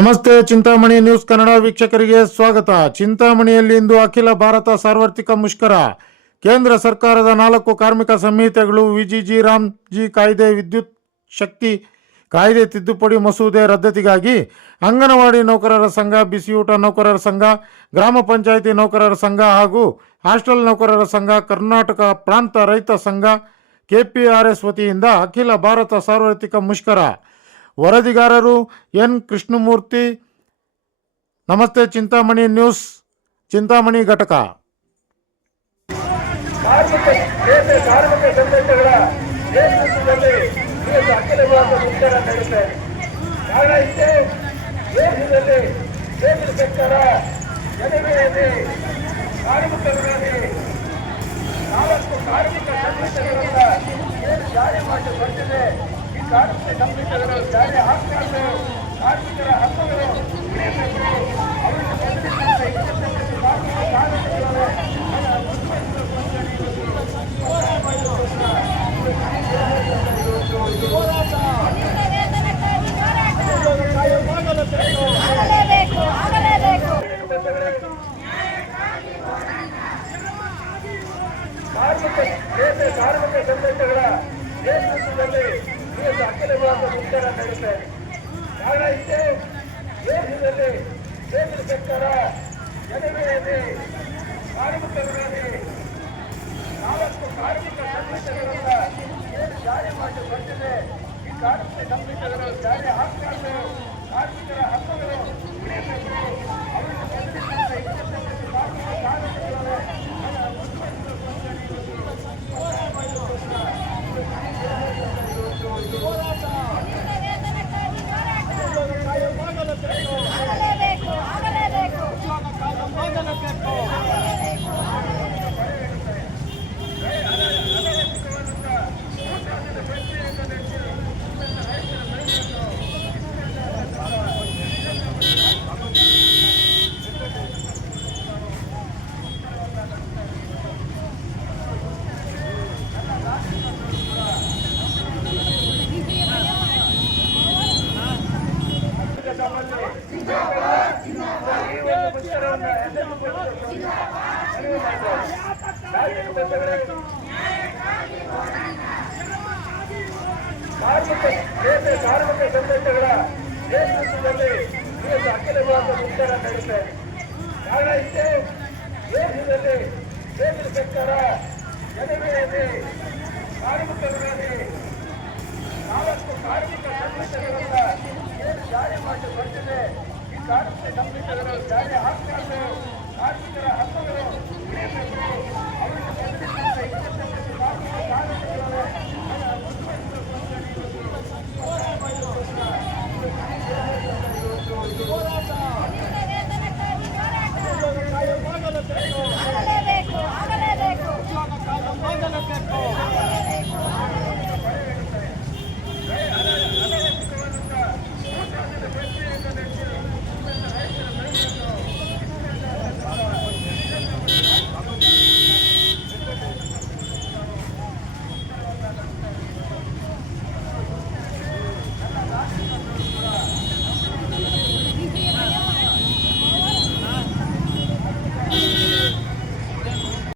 ನಮಸ್ತೆ. ಚಿಂತಾಮಣಿ ನ್ಯೂಸ್ ಕನ್ನಡ ವೀಕ್ಷಕರಿಗೆ ಸ್ವಾಗತ. ಚಿಂತಾಮಣಿಯಲ್ಲಿ ಇಂದು ಅಖಿಲ ಭಾರತ ಸಾರ್ವತ್ರಿಕ ಮುಷ್ಕರ. ಕೇಂದ್ರ ಸರ್ಕಾರದ 4 ಕಾರ್ಮಿಕ ಸಂಹಿತೆಗಳು, ವಿಜಿಜಿ ರಾಮ್ಜಿ ಕಾಯ್ದೆ, ವಿದ್ಯುತ್ ಶಕ್ತಿ ಕಾಯ್ದೆ ತಿದ್ದುಪಡಿ ಮಸೂದೆ ರದ್ದತಿಗಾಗಿ ಅಂಗನವಾಡಿ ನೌಕರರ ಸಂಘ, ಬಿಸಿಯೂಟ ನೌಕರರ ಸಂಘ, ಗ್ರಾಮ ಪಂಚಾಯಿತಿ ನೌಕರರ ಸಂಘ ಹಾಗೂ ಹಾಸ್ಟೆಲ್ ನೌಕರರ ಸಂಘ, ಕರ್ನಾಟಕ ಪ್ರಾಂತ ರೈತ ಸಂಘ ಕೆಪಿಆರ್ಎಸ್ ವತಿಯಿಂದ ಅಖಿಲ ಭಾರತ ಸಾರ್ವತ್ರಿಕ ಮುಷ್ಕರ. ವರದಿಗಾರರು ಎನ್ ಕೃಷ್ಣಮೂರ್ತಿ. ನಮಸ್ತೆ. ಚಿಂತಾಮಣಿ ನ್ಯೂಸ್, ಚಿಂತಾಮಣಿ ಘಟಕ. ಕಾರ್ಮಿಕ ಸಂಘಟನೆಗಳ ನೇತೃತ್ವದಲ್ಲಿ ಅಖಿಲ ಭಾರತ ಮುಷ್ಕರ ನಡೆಯುತ್ತೆ. ಕಾರಣ ಇಷ್ಟೇ, ದೇಶದಲ್ಲಿ ಕೇಂದ್ರ ಸರ್ಕಾರ ಜನತೆಯಲ್ಲಿ ಕಾರ್ಮಿಕರಿಗೆ 4 ಕಾರ್ಮಿಕ ಸಂಹಿತೆಗಳನ್ನ ಏನು ಜಾರಿ ಮಾಡಿ ಬಂದಿದೆ. ಈ ಕಾರ್ಮಿಕ ಸಂಹಿತೆಗಳು ಜಾರಿ ಆಗ್ತಾರೆ. ಕಾರ್ಮಿಕರ ಹಕ್ಕುಗಳು ಅವರಿಗೆ ಕಾರ್ಮಿಕ ಸಂಘಟನೆಗಳ ನೇತೃತ್ವದಲ್ಲಿ ಅಖಿಲ ಭಾರತ ಮುಷ್ಕರ ನಡೆಯುತ್ತೆ. ಕಾರಣ ಇಷ್ಟೇ, ದೇಶದಲ್ಲಿ ಕೇಂದ್ರ ಸರ್ಕಾರ ಜನತೆಯಲ್ಲಿ ಕಾರ್ಮಿಕರಿಗೆ 4 ಕಾರ್ಮಿಕ ಸಂಹಿತೆಗಳನ್ನ ಏನು ಜಾರಿ ಮಾಡಿ ಬಂದಿದೆ. ಈ ಕಾರ್ಮಿಕ ಸಂಹಿತೆಗಳು ಜಾರಿ ಆಗ್ತಾರೆ. ಕಾರ್ಮಿಕರ ಹಕ್ಕುಗಳು ಕಾರ್ಮಿಕ ಸಂಘಟನೆಗಳ ನೇತೃತ್ವದಲ್ಲಿ ಅಖಿಲ ಭಾರತ ಮುಷ್ಕರ ನಡೆಯುತ್ತೆ. ಕಾರಣ ಇಷ್ಟೇ, ದೇಶದಲ್ಲಿ ಕೇಂದ್ರ ಸರ್ಕಾರ ಜನತೆಯಲ್ಲಿ ಕಾರ್ಮಿಕರಿಗೆ 4 ಕಾರ್ಮಿಕ ಸಂಹಿತೆಗಳನ್ನ ಏನು ಜಾರಿ ಮಾಡಿ ಬಂದಿದೆ. ಈ ಕಾರ್ಮಿಕ ಸಂಹಿತೆಗಳು ಜಾರಿ ಆಗ್ತಾರೆ.